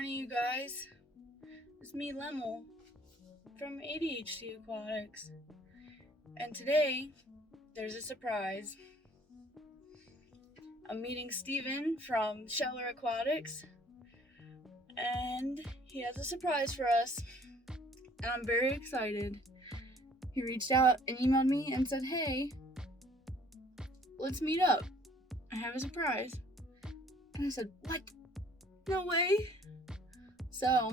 morning, you guys. It's me, Lemel, from ADHD Aquatics. And today, there's a surprise. I'm meeting Steven from Sheller Aquatics, and he has a surprise for us. And I'm very excited. He reached out and emailed me and said, hey, let's meet up. I have a surprise. And I said, what? No way. So,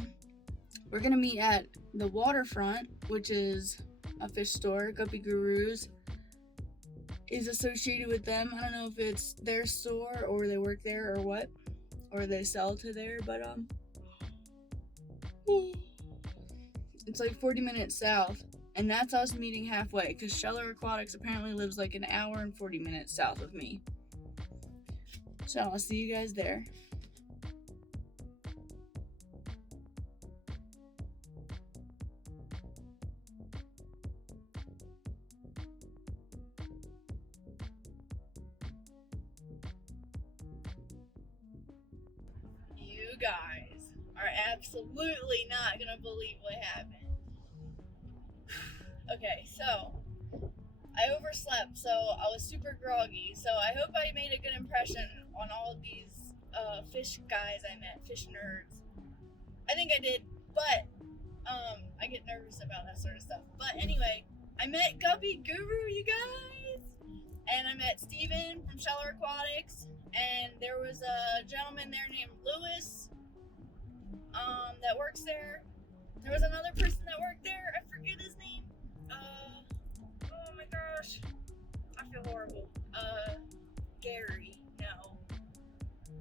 we're gonna meet at the Waterfront, which is a fish store. Guppy Gurus is associated with them. I don't know if it's their store or they work there or what, or they sell to there, but it's like 40 minutes south, and that's us meeting halfway, because Sheller Aquatics apparently lives like an hour and 40 minutes south of me. So I'll see you guys there. You guys are absolutely not gonna believe what happened. Okay, so I overslept, so I was super groggy. So I hope I made a good impression on all of these fish guys I met, fish nerds. I think I did, but I get nervous about that sort of stuff. But anyway, I met Guppy Guru, you guys, and I met Steven from Sheller Aquatics, and there was a gentleman there named Lewis that works there. There was another person that worked there. I forget his name. Oh my gosh, I feel horrible. Gary. No.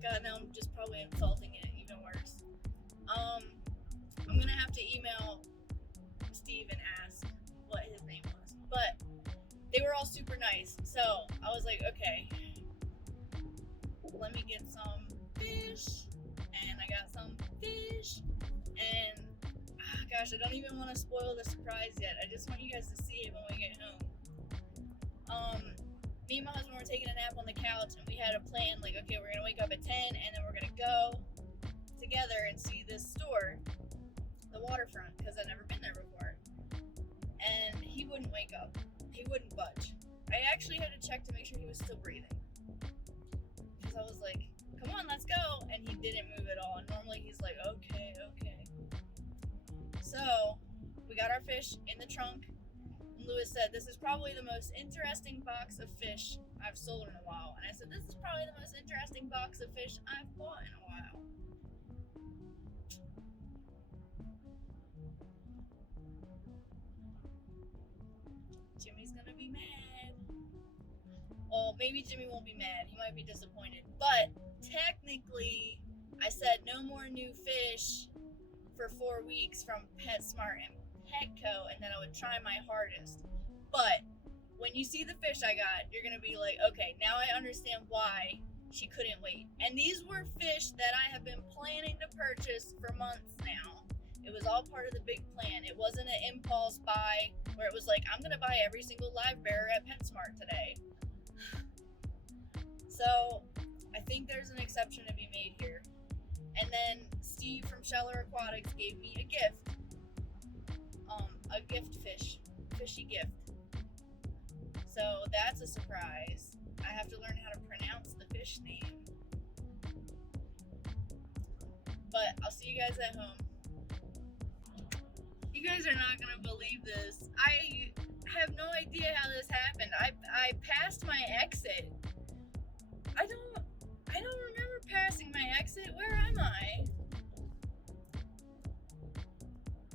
God, now I'm just probably insulting it even worse. I'm gonna have to email Steve and ask what his name was. But they were all super nice. So I was like, okay, let me get some fish. And I got some fish. And gosh, I don't even want to spoil the surprise yet. I just want you guys to see it when we get home. Me and my husband were taking a nap on the couch, and we had a plan, like, okay, we're gonna wake up at 10, and then we're gonna go together and see this store, the Waterfront, because I've never been there before. And he wouldn't wake up. He wouldn't budge. I actually had to check to make sure he was still breathing, because I was like, come on, let's go, and he didn't move at all. And normally he's like, okay. So we got our fish in the trunk. Lewis said, this is probably the most interesting box of fish I've sold in a while. And I said, this is probably the most interesting box of fish I've bought in a while. Jimmy's gonna be mad. Well, maybe Jimmy won't be mad. He might be disappointed. But technically, I said no more new fish for 4 weeks from PetSmart and Petco, and then I would try my hardest. But when you see the fish I got, you're gonna be like, okay, now I understand why she couldn't wait. And these were fish that I have been planning to purchase for months now. It was all part of the big plan. It wasn't an impulse buy where it was like, I'm gonna buy every single live bearer at PetSmart today. So I think there's an exception to be made here. And then Steve from Sheller Aquatics gave me a gift. A gift fishy gift. So that's a surprise. I have to learn how to pronounce the fish name. But I'll see you guys at home. You guys are not gonna believe this. I have no idea how this happened. I passed my exit. I don't remember passing my exit. Where am I?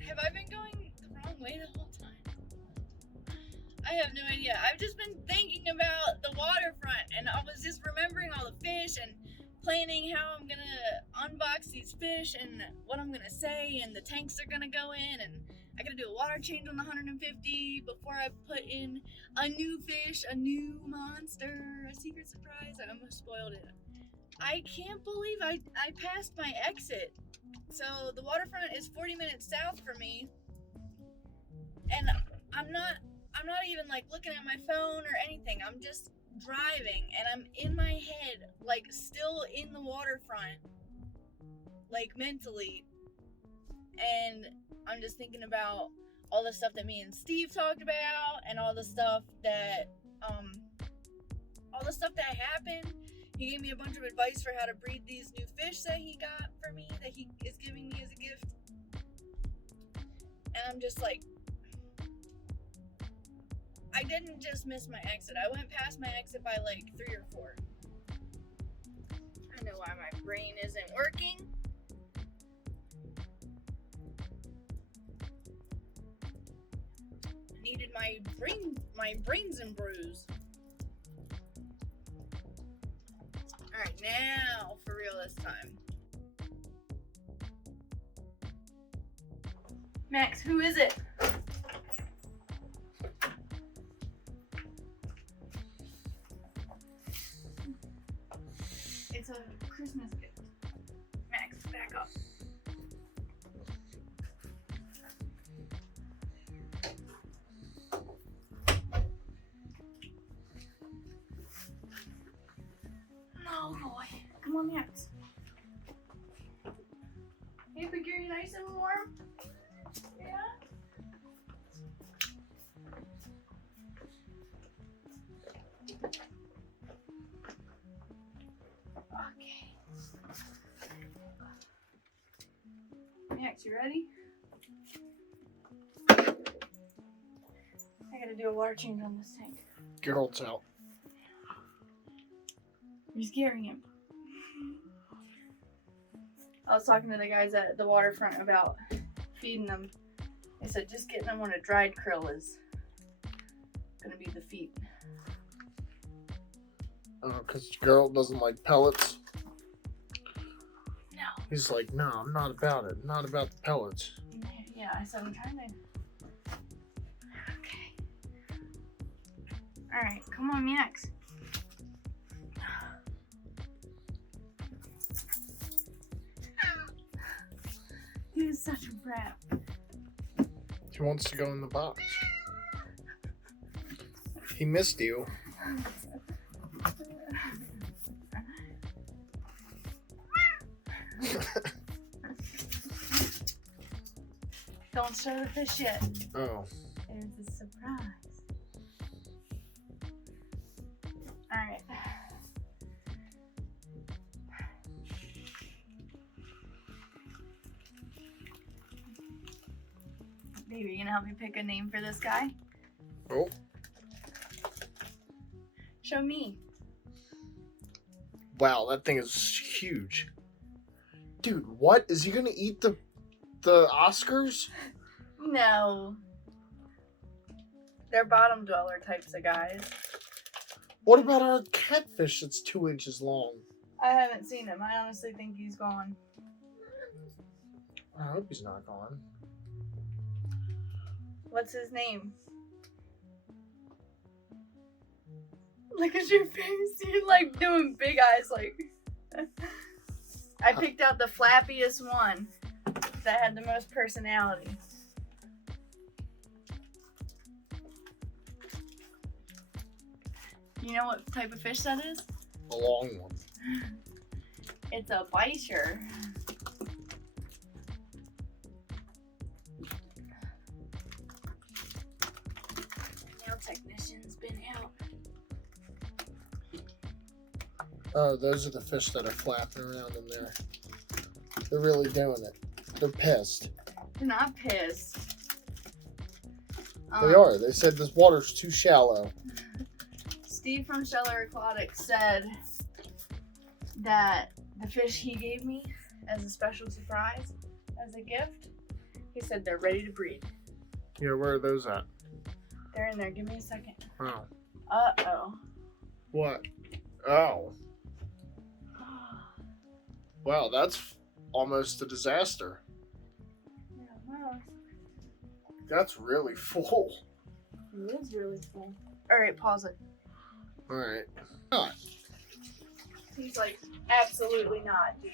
Have I been going the wrong way the whole time? I have no idea. I've just been thinking about the waterfront, and I was just remembering all the fish and planning how I'm gonna unbox these fish and what I'm gonna say, and the tanks are gonna go in, and I gotta do a water change on the 150 before I put in a new fish, a new monster, a secret surprise. I almost spoiled it. I can't believe I passed my exit. So the waterfront is 40 minutes south for me, and I'm not even like looking at my phone or anything. I'm just driving, and I'm in my head like still in the waterfront like mentally. And I'm just thinking about all the stuff that me and Steve talked about, and all the stuff that happened. He gave me a bunch of advice for how to breed these new fish that he got for me, that he is giving me as a gift. And I'm just like, I didn't just miss my exit. I went past my exit by like 3 or 4. I know why my brain isn't working. I needed my brains and brews. Alright, now for real this time. Max, who is it? It's a Christmas gift. Max, back up. No, boy. Come on, Max. Hey, but you're nice and warm? Yeah? Okay. Max, you ready? I gotta do a water change on this tank. Geralt's out. You're scaring him. I was talking to the guys at the Waterfront about feeding them. They said just getting them on a dried krill is gonna be the feat. Because Geralt doesn't like pellets. No. He's like, no, I'm not about it. Not about the pellets. Yeah, I said I'm trying to. Okay. Alright, come on, Max. He is such a brat. He wants to go in the box. He missed you. Don't show the fish yet. Oh. There's a surprise. Alright. Baby, you gonna help me pick a name for this guy? Oh. Show me. Wow, that thing is huge. Dude, what? Is he gonna eat the Oscars? No. They're bottom dweller types of guys. What about our catfish that's 2 inches long? I haven't seen him. I honestly think he's gone. I hope he's not gone. What's his name? Look at your face. You're like doing big eyes like. I picked out the flappiest one that had the most personality. You know what type of fish that is? A long one. It's a bicher. Nail technician's been out. Oh, those are the fish that are flapping around in there. They're really doing it. They're pissed. They're not pissed. They are. They said this water's too shallow. Steve from Aquatics said that the fish he gave me as a special surprise, as a gift, he said they're ready to breed. Yeah, where are those at? They're in there. Give me a second. Oh. Uh-oh. What? Oh. Wow, that's almost a disaster. Yeah, well, That's really full. it is really full. Alright, pause it. Alright. Not. He's like, absolutely not, dude.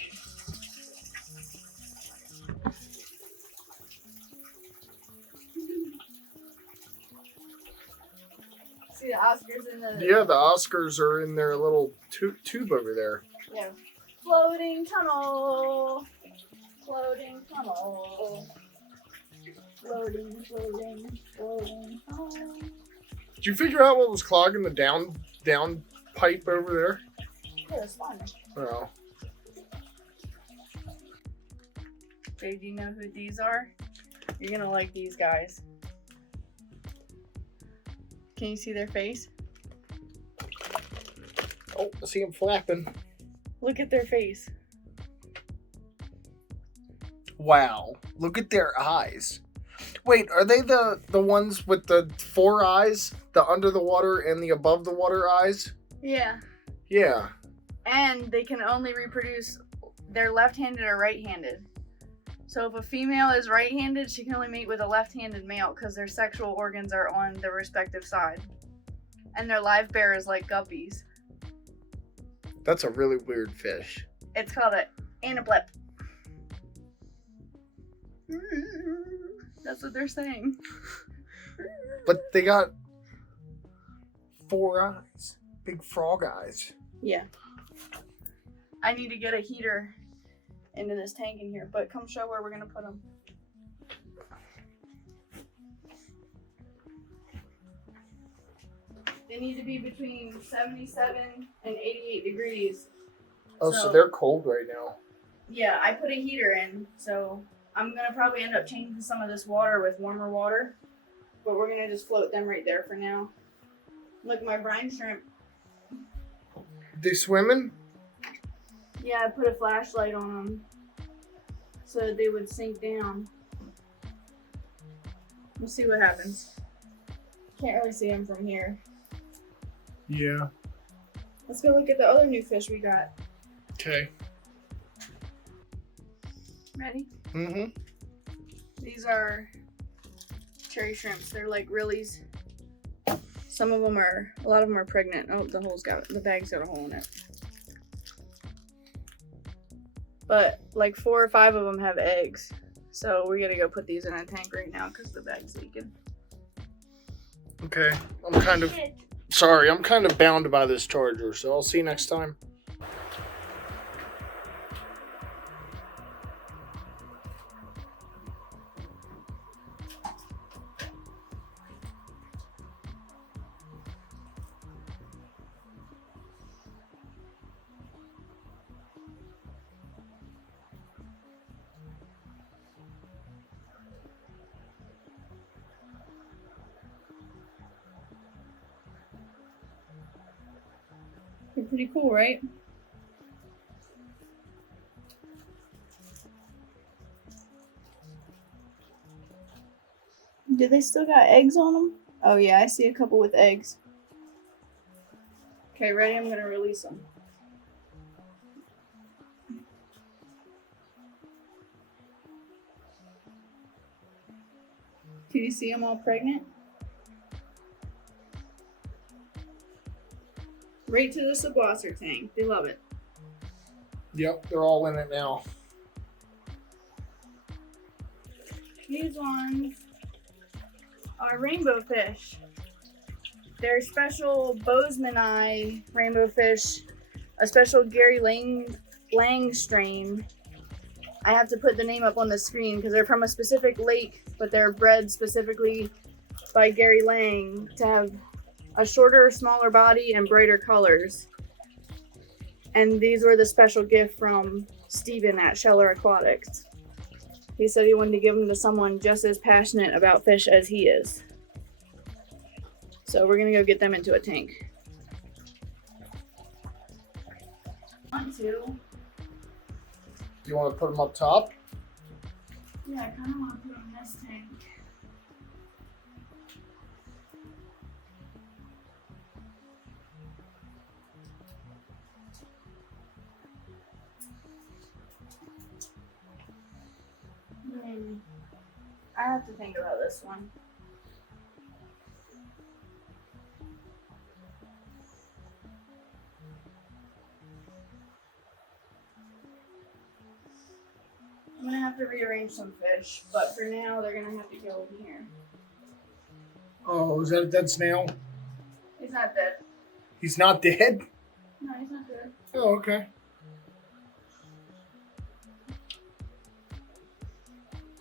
See the Oscars in the... Yeah, the Oscars are in their little tube over there. Yeah. Floating tunnel. Floating, floating, floating. Oh. Did you figure out what was clogging the down pipe over there? Yeah, it's fine. Oh. Dave, do you know who these are? You're gonna like these guys. Can you see their face? Oh, I see him flapping. Look at their face. Wow. Look at their eyes. Wait, are they the ones with the 4 eyes? The under the water and the above the water eyes? Yeah. Yeah. And they can only reproduce, they're left-handed or right-handed. So if a female is right-handed, she can only mate with a left-handed male because their sexual organs are on their respective side. And their live bear is like guppies. That's a really weird fish. It's called an anablep. That's what they're saying. But they got 4 eyes. Big frog eyes. Yeah. I need to get a heater into this tank in here, but come show where we're gonna put them. They need to be between 77 and 88 degrees. Oh, so they're cold right now. Yeah, I put a heater in, so I'm gonna probably end up changing some of this water with warmer water, but we're gonna just float them right there for now. Look, my brine shrimp. They swimming? Yeah, I put a flashlight on them so that they would sink down. We'll see what happens. Can't really see them from here. Yeah. Let's go look at the other new fish we got. Okay. Ready? Mm-hmm. These are cherry shrimps. They're like Rillies. Some of them are, a lot of them are pregnant. Oh, the bag's got a hole in it. But like 4 or 5 of them have eggs. So we're gonna go put these in a tank right now because the bag's leaking. Okay. I'm kind of bound by this charger, so I'll see you next time. They're pretty cool, right? Do they still got eggs on them? Oh yeah, I see a couple with eggs. Okay, ready? I'm gonna release them. Can you see them all pregnant? Right to the subwasser tank. They love it. Yep, they're all in it now. These ones are rainbow fish. They're special Bozeman eye rainbow fish, a special Gary Lang strain. I have to put the name up on the screen because they're from a specific lake, but they're bred specifically by Gary Lang to have a shorter, smaller body and brighter colors. And these were the special gift from Steven at Scheller Aquatics. He said he wanted to give them to someone just as passionate about fish as he is. So we're gonna go get them into a tank. You want to put them up top? Yeah, I kind of want to put them in this tank. I have to think about this one. I'm gonna have to rearrange some fish, but for now they're gonna have to go in here. Oh, is that a dead snail? He's not dead. He's not dead? No, he's not dead. Oh, okay.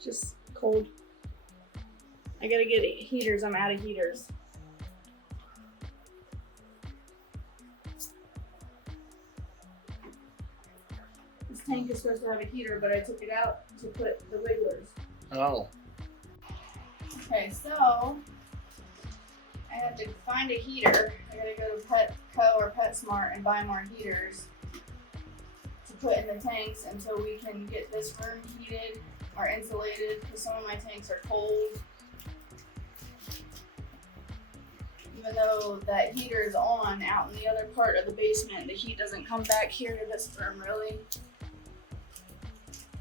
Just cold. I gotta get heaters. I'm out of heaters. This tank is supposed to have a heater, but I took it out to put the wigglers. Oh. Okay, so I have to find a heater. I gotta go to Petco or PetSmart and buy more heaters to put in the tanks until we can get this room heated or insulated, because some of my tanks are cold. Even though that heater is on out in the other part of the basement, the heat doesn't come back here to this room really.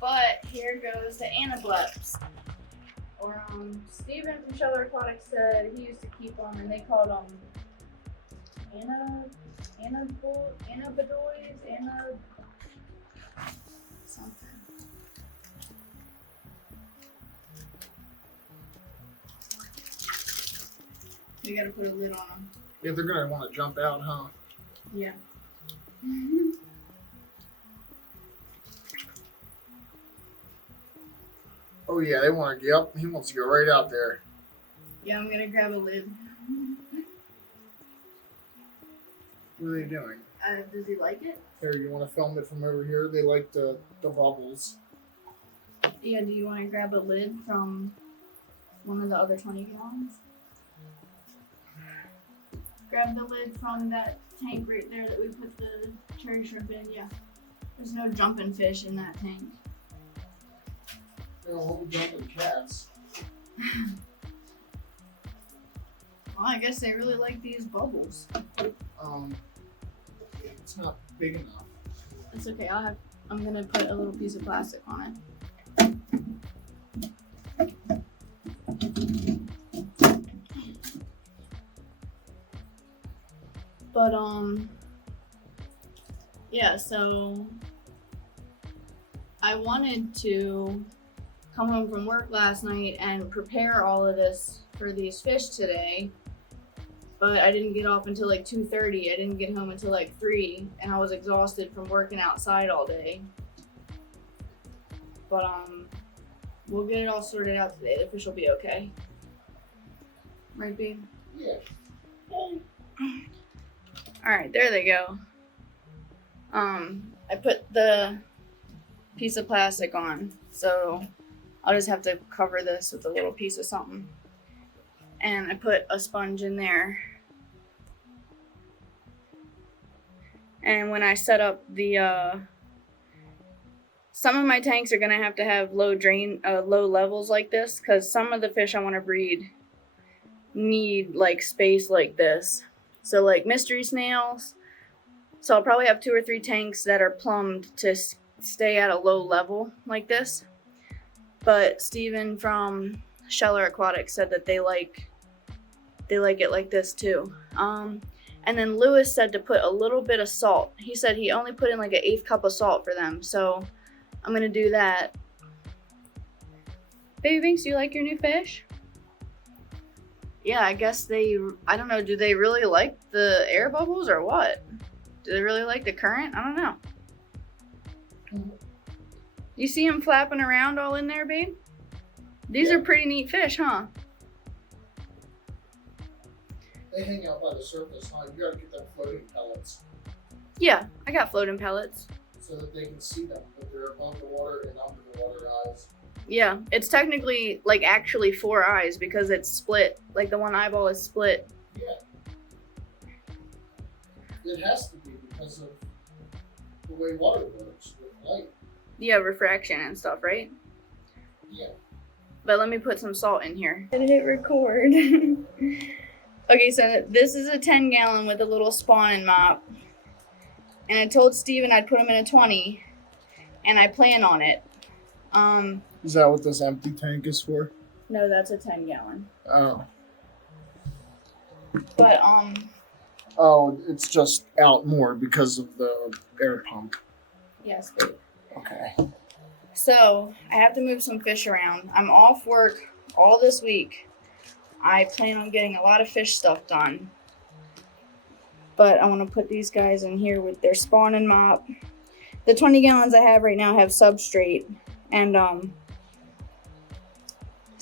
But here goes the anableps. Or Steven from Sheller Aquatics said he used to keep them, and they called them anabodoids, something. We gotta put a lid on them. Yeah, they're gonna want to jump out, huh? Yeah. Oh yeah, they want to. Yep, he wants to go right out there. Yeah, I'm gonna grab a lid. What are they doing? Does he like it? Here, you want to film it from over here? They like the bubbles. Yeah, do you want to grab a lid from one of the other 20 gallons? Grab the lid from that tank right there that we put the cherry shrimp in, yeah. There's no jumping fish in that tank. They're all jumping cats. Well, I guess they really like these bubbles. It's not big enough. It's okay, I'm gonna put a little piece of plastic on it. But yeah, so I wanted to come home from work last night and prepare all of this for these fish today, but I didn't get off until like 2:30. I didn't get home until like 3, and I was exhausted from working outside all day. But we'll get it all sorted out today. The fish will be okay. Right, babe? Yeah. Alright, there they go. I put the piece of plastic on, so I'll just have to cover this with a little piece of something. And I put a sponge in there. And when I set up the, some of my tanks are gonna have to have low levels like this, because some of the fish I want to breed need like space like this. So like mystery snails. So I'll probably have 2 or 3 tanks that are plumbed to stay at a low level like this. But Steven from Sheller Aquatics said that they like it like this too. And then Lewis said to put a little bit of salt. He said he only put in like an 1/8 cup of salt for them. So I'm gonna do that. Baby Binks, do you like your new fish? Yeah, I guess I don't know, do they really like the air bubbles or what? Do they really like the current? I don't know. You see them flapping around all in there, babe? These are pretty neat fish, huh? They hang out by the surface, huh? You gotta get them floating pellets. Yeah, I got floating pellets. So that they can see them, but they're above the water and under the water eyes. Yeah, it's technically like actually 4 eyes because it's split. Like the one eyeball is split. Yeah. It has to be because of the way water works with light. Yeah, refraction and stuff, right? Yeah. But let me put some salt in here. And hit record. Okay, so this is a 10 gallon with a little spawning mop. And I told Steven I'd put him in a 20. And I plan on it. Is that what this empty tank is for? No, that's a 10 gallon. Oh. But, Oh, it's just out more because of the air pump. yes, babe. Okay. So, I have to move some fish around. I'm off work all this week. I plan on getting a lot of fish stuff done. But I want to put these guys in here with their spawning mop. The 20 gallons I have right now have substrate. And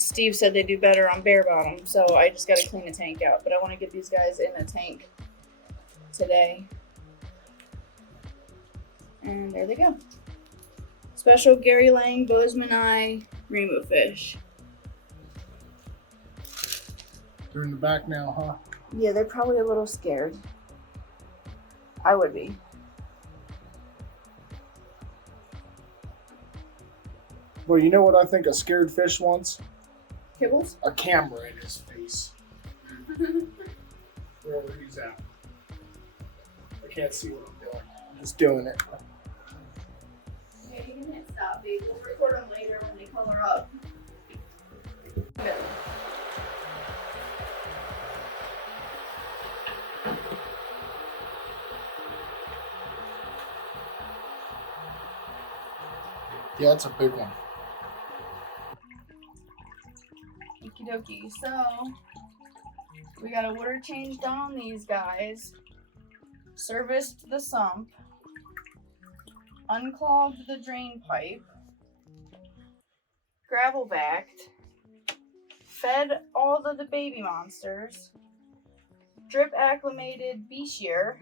Steve said they do better on bare bottom, so I just got to clean the tank out. But I want to get these guys in the tank today. And there they go. Special Gary Lang Bozeman Eye rainbow fish. They're in the back now, huh? Yeah, they're probably a little scared. I would be. Well, you know what I think a scared fish wants? Kibbles? A camera in his face. Wherever he's at. I can't see what I'm doing. I'm just doing it. Okay, you can hit stop, babe. We'll record them later when they color up. Okay. Yeah, it's a big one. Okie dokie. So, we got a water change done on these guys. Serviced the sump. Unclogged the drain pipe. Gravel backed. Fed all of the baby monsters. Drip acclimated Beeshear.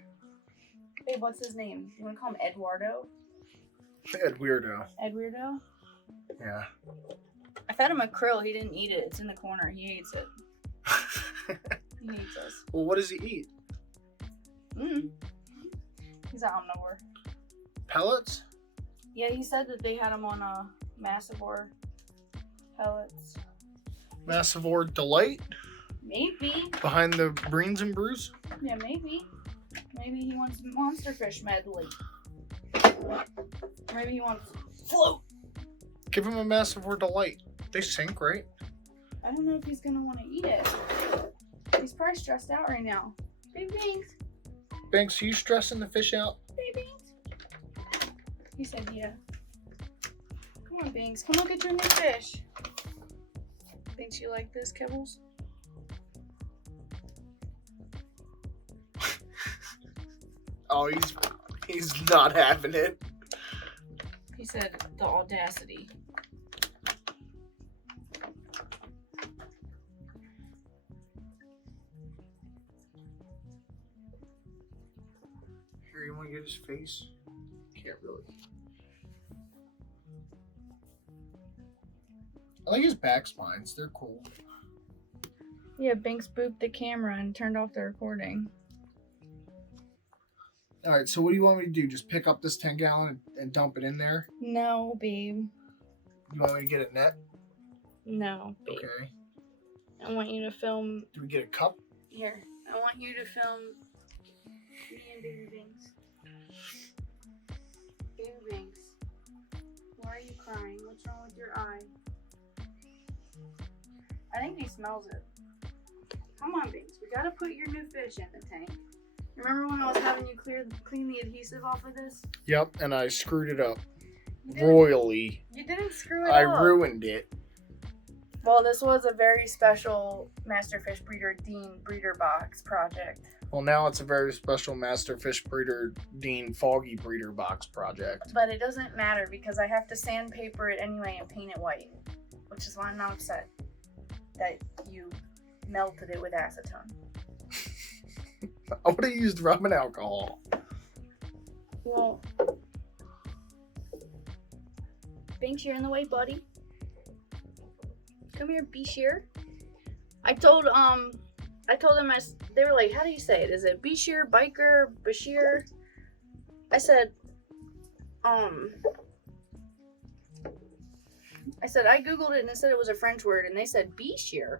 Babe, what's his name? You want to call him Eduardo? Ed Weirdo. Ed Weirdo? Yeah. I fed him a krill. He didn't eat it. It's in the corner. He hates it. He hates us. Well, what does he eat? He's an omnivore. Pellets? Yeah, he said that they had him on a massivore pellets. Massivore Delight? Maybe. Behind the Breens and Brews? Yeah, maybe. Maybe he wants monster fish medley. Or maybe he wants float. Give him a Massivore Delight. They sink, right? I don't know if he's gonna want to eat it. He's probably stressed out right now. Baby Binks. Banks, are you stressing the fish out? Baby Binks. He said yeah. Come on, Binks. Come look at your new fish. Binks, you like this, Kibbles? Oh, he's not having it. He said the audacity. Here, you want to get his face? Can't really. I like his back spines. They're cool. Yeah, Binks booped the camera and turned off the recording. All right, so what do you want me to do? Just pick up this 10-gallon and dump it in there? No, babe. You want me to get a net? No, babe. Okay. I want you to film. Do we get a cup? Here. I want you to film me and Baby Binks. Baby Binks. Why are you crying? What's wrong with your eye? I think he smells it. Come on, Binks. We gotta put your new fish in the tank. Remember when I was having you clean the adhesive off of this? Yep, and I screwed it up You royally. You didn't screw it I up. ruined it. Well, this was a very special Masterfish Breeder Dean breeder box project. Well, now it's a very special Masterfish Breeder Dean Foggy Breeder Box project. But it doesn't matter because I have to sandpaper it anyway and paint it white. Which is why I'm not upset that you melted it with acetone. I would have used rum and alcohol. Well, Binks, you're in the way, buddy. Come here, Beeshear. I told them, they were like, how do you say it? Is it Beeshear, Biker, Bashir? I said, I Googled it and it said it was a French word, and they said Beeshear.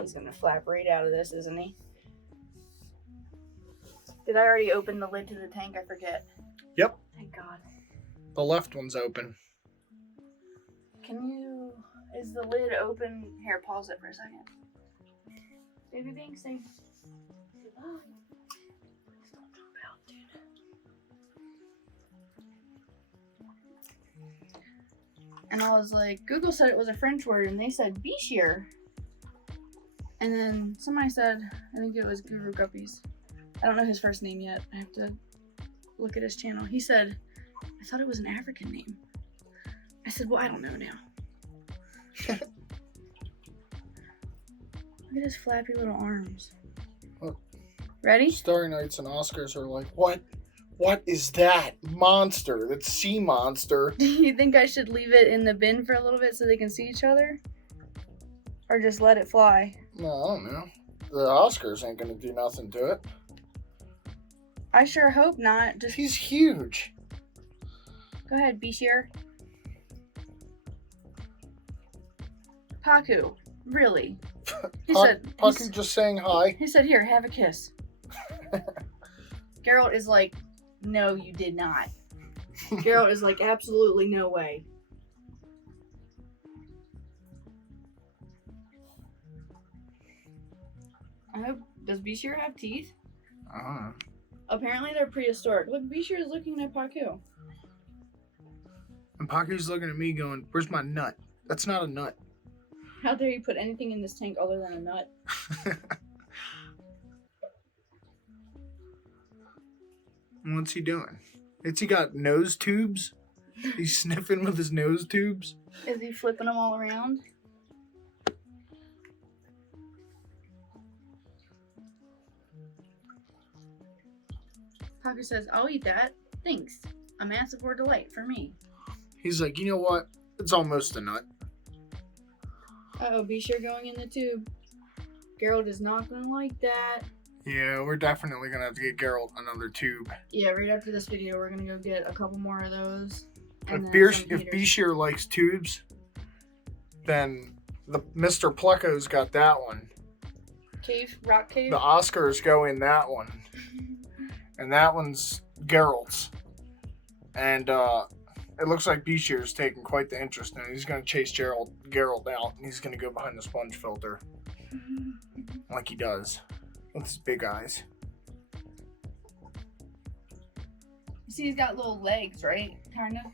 He's gonna flap right out of this, isn't he? Did I already open the lid to the tank? I forget. Yep. Thank God. The left one's open. Is the lid open? Here, pause it for a second. Baby Binks, say goodbye. Please don't jump out, dude. And I was like, Google said it was a French word, and they said Beeshear. And then somebody said, I think it was Guru Guppies. I don't know his first name yet. I have to look at his channel. He said, I thought it was an African name. I said, well, I don't know now. Look at his flappy little arms. Oh. Ready? Starry Nights and Oscars are like, what? What is that monster? That's sea monster. Do you think I should leave it in the bin for a little bit so they can see each other? Or just let it fly? No, I don't know. The Oscars ain't gonna do nothing to it. I sure hope not. Just He's huge. go ahead, be sure. Paku, really? He Paku just saying hi. He said, "Here, have a kiss." Geralt is like, "No, you did not." Geralt is like, "Absolutely no way." I hope. Does Bishir have teeth? Apparently they're prehistoric. Look, Bishir is looking at Paku. And Paku's looking at me going, where's my nut? That's not a nut. How dare you put anything in this tank other than a nut? What's he doing? He got nose tubes? He's sniffing with his nose tubes? Is he flipping them all around? Paku says, "I'll eat that. Thanks. A massive or delight for me." He's like, you know what? It's almost a nut. Uh-oh, Bishir going in the tube. Geralt is not gonna like that. Yeah, we're definitely gonna have to get Geralt another tube. Yeah, right after this video, we're gonna go get a couple more of those. And If Bishir likes tubes, then the Mr. Plecko's got that one. Rock cave. The Oscars go in that one. And that one's Geralt's. And it looks like Bishir's taking quite the interest in it. He's going to chase Geralt out, and he's going to go behind the sponge filter. Like he does. With his big eyes. You see he's got little legs, right? Kind of.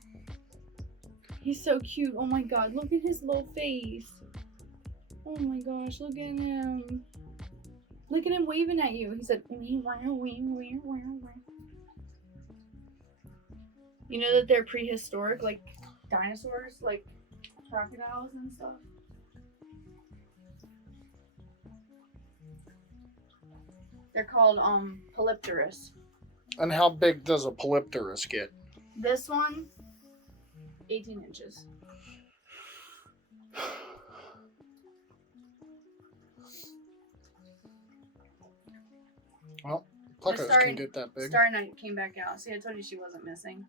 He's so cute. Oh my god, look at his little face. Oh my gosh, look at him. Look at him waving at you. He said, wee, wee, wee, wee, wee, wee. You know that they're prehistoric, like dinosaurs, like crocodiles and stuff? They're called Polypterus. And how big does a Polypterus get? This one, 18 inches. Well, Plecos can get that big. Starry Night came back out. See, I told you she wasn't missing.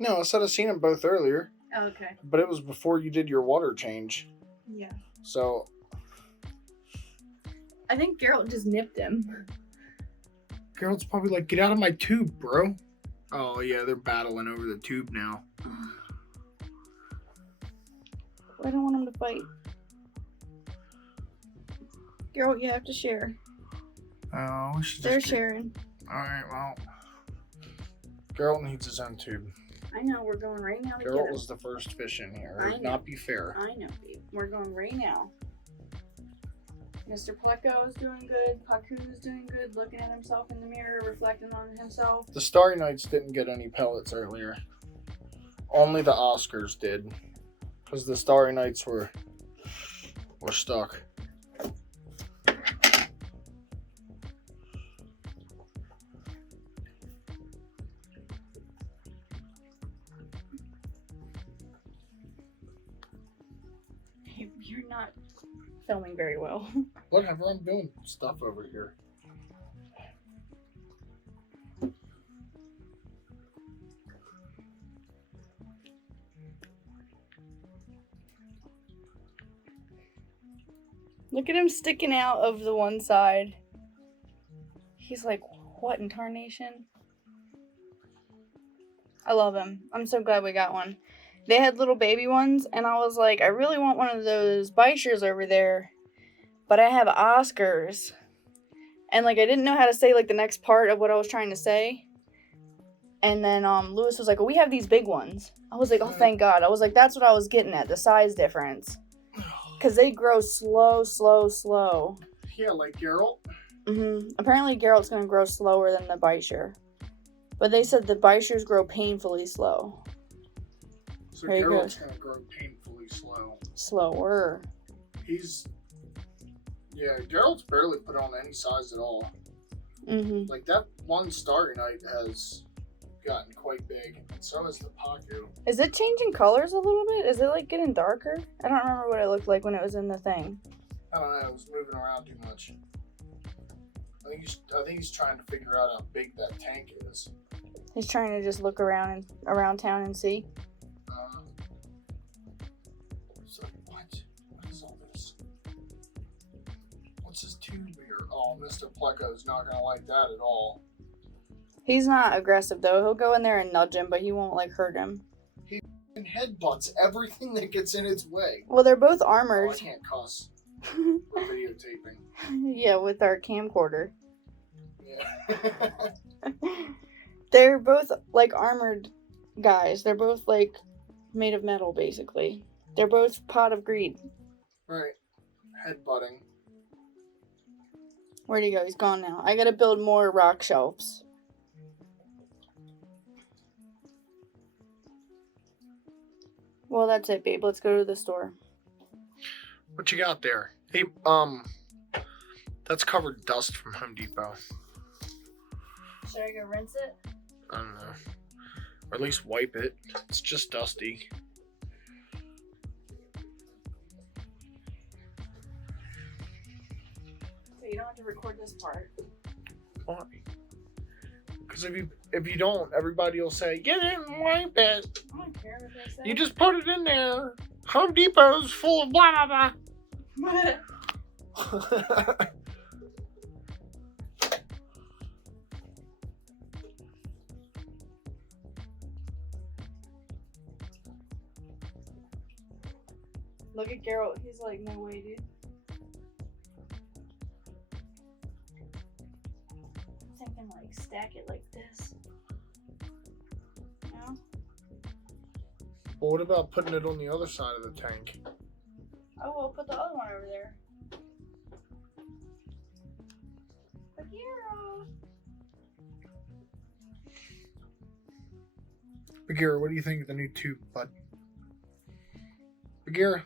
No, I said I seen them both earlier. Oh, okay. But it was before you did your water change. Yeah. So. I think Geralt just nipped him. Geralt's probably like, get out of my tube, bro. Oh, yeah, they're battling over the tube now. I don't want him to fight. Geralt, you have to share. Oh, we should They're sharing. Alright, well. Geralt needs his own tube. I know, we're going right now to get Geralt him. was the first fish in here. I It would know. not be fair. I know, babe. We're going right now. Mr. Plecko is doing good. Paku is doing good, looking at himself in the mirror, reflecting on himself. The Starry Nights didn't get any pellets earlier. Only the Oscars did. Because the Starry Nights were stuck. Hey, you're not filming very well. Whatever, I'm doing stuff over here. Look at him sticking out of the one side. He's like, what in tarnation? I love him. I'm so glad we got one. They had little baby ones, and I was like, I really want one of those Bichers over there, but I have Oscars. And like, I didn't know how to say like the next part of what I was trying to say. And then Lewis was like, oh, we have these big ones. I was like, oh, thank God. I was like, that's what I was getting at, the size difference. Because they grow slow. Yeah, like Geralt. Apparently Geralt's going to grow slower than the Bichir. But they said the Bichers grow painfully slow. So There you go. Gerald's gonna grow painfully slow. Slower. Gerald's barely put on any size at all. Mm-hmm. Like that one starry night has gotten quite big, and so has the Pacu. Is it changing colors a little bit? Is it like getting darker? I don't remember what it looked like when it was in the thing. I don't know. It was moving around too much. I think he's trying to figure out how big that tank is. He's trying to just look around town and see. So what? What is all this? What's this tube here? Oh, Mr. Pleco's not gonna like that at all. He's not aggressive though. He'll go in there and nudge him, but he won't like hurt him. He headbutts everything that gets in its way. Well, they're both Oh, I armored. can't cuss. We're videotaping. Yeah, with our camcorder. Yeah. They're both like armored guys. They're both like made of metal, basically. They're both pot of greed. Right. Headbutting. Where'd he go? He's gone now. I gotta build more rock shelves. Well, that's it, babe. Let's go to the store. What you got there? Hey, that's covered dust from Home Depot. Should I go rinse it? I don't know. Or at least wipe it. It's just dusty. So you don't have to record this part. Why? Because if you don't, everybody will say, get it and wipe it. I don't care what they say. You just put it in there. Home Depot's full of blah blah blah. Look at Geralt. He's like, no way, dude. I think I'm like stack it like this. No? Well, what about putting it on the other side of the tank? Oh, we'll put the other one over there. Bagheera! Bagheera, what do you think of the new tube, bud? Bagheera?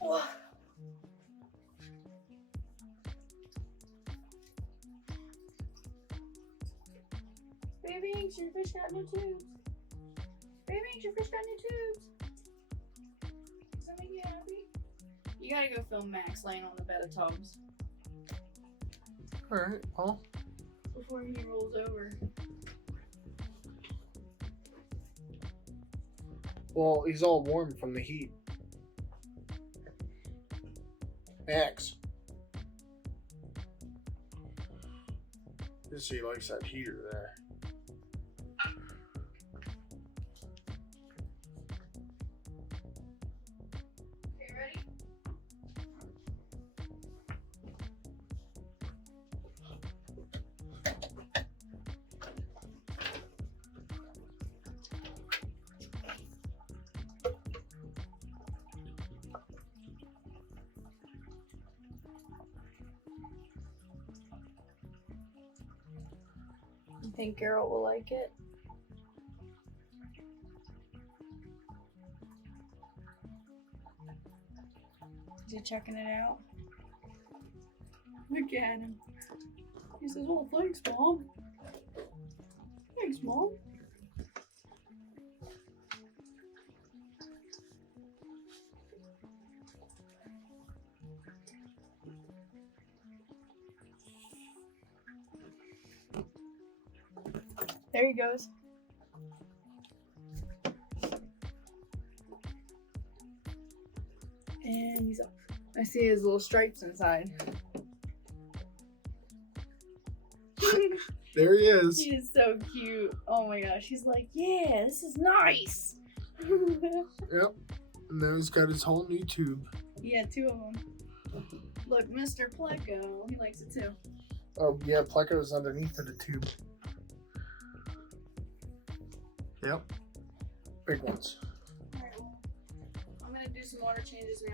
Whoa. Baby Inks, your fish got new tubes. Baby Inks, your fish got new tubes. Does that make you happy? You gotta go film Max laying on the bed of tubs Alright, well. before he rolls over. Well, he's all warm from the heat. Max. Just see, he likes that heater there. Okay, ready? You think Geralt will like it? Is he checking it out? Look at him. He says, oh, thanks, Mom. Thanks, Mom. There he goes. And he's up. I see his little stripes inside. There he is. He is so cute. Oh my gosh. He's like, yeah, this is nice. Yep. And now he's got his whole new tube. Yeah, two of them. Look, Mr. Pleco, he likes it too. Oh yeah, Pleco's underneath of the tube. Yep. Big ones. Alright, well, I'm gonna do some water changes now.